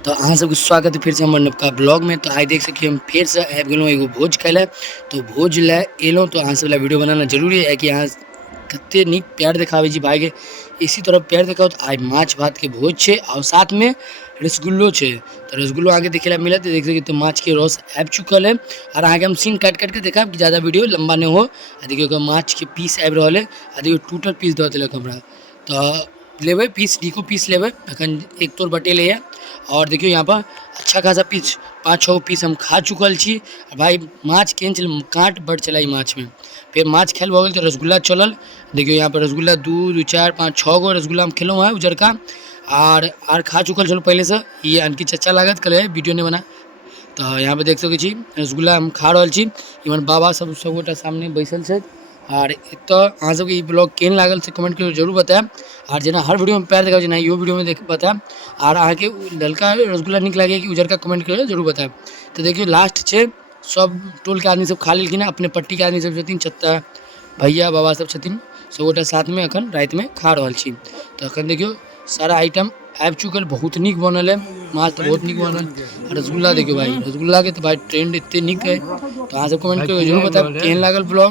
तो अहाँ सबके स्वागत है फिर से हमर नवका ब्लॉग में। तो आइ देख सकिए हम फिर से आबि गेलहुँ एगो भोज खाइ लए। तो भोज लए एलहुँ तो अहाँ सब लए वीडियो बनाना जरूरी है कि अहाँ कते नीक प्यार देखाबै छी भाई के, इसी तरह प्यार देखाओ। तो आइ माछ भात के भोज छै और साथ में रसगुल्लो छै। तो रसगुल्लो आगे देखे ला मिलत, देख सकिए। तो माछ के रस आबि चुकल है और आगे हम सीन काट के देखाब कि ज़्यादा वीडियो लंबा नहीं हो। आ देखिए माछ के पीस आबि रहा है, आ देखिए टूटल पीस दऽ देलक हमरा। तो लेबै पीस, डीको पीस लेबै अखन एक तोर बटेले है। और देखियो यहाँ पर अच्छा खासा पीस 5-6 पीस हम खा चुकल छी। भाई माछ केहन छल, काँट बड़ छल ई माछ में। फिर माछ खायल भऽ गेल तो रसगुल्ला चलल। देखियो यहाँ पर रसगुल्ला 2, 4, 5, 6 गो रसगुल्ला हम खेलूँ है उजरका। आर खा चुकल छल पहले से। ये अनकी चचा लागत कल वीडियो नहीं बना। तो यहाँ पे देख सकै छी रसगुल्ला हम खा रहल छी। इमहर बाबा सब गोटा सामने बैसल छै। और एतऽ अहाँ सबके ई ब्लॉग केहन लागल से कमेंट करके जरूर बताएब। और जेना हर वीडियो में प्यार देखाब जेना इहो वीडियो में देख बताएब। और अहाँ के ललका रसगुल्ला निक लागैए कि उजरका कमेंट करके जरूर बताएब। तो देखियो लास्ट छै, सब टोल के आदमी सब खा लेलखिन, अपने पट्टी के आदमी सब छथिन, चचा भैया बाबा सब छथिन, सब गोटा साथ में अखन रात में खा रहल छी। तो अखन देखियो सारा आइटम आबि चुकल, बहुत निक बनल है माछ, तो बहुत निक बनल। और रसगुल्ला देखियो भाई, रसगुल्ला के तो भाई ट्रेंड इतने निक है। तो अहाँ सब कमेंट करके जरूर बताएब केहन लागल ब्लॉग।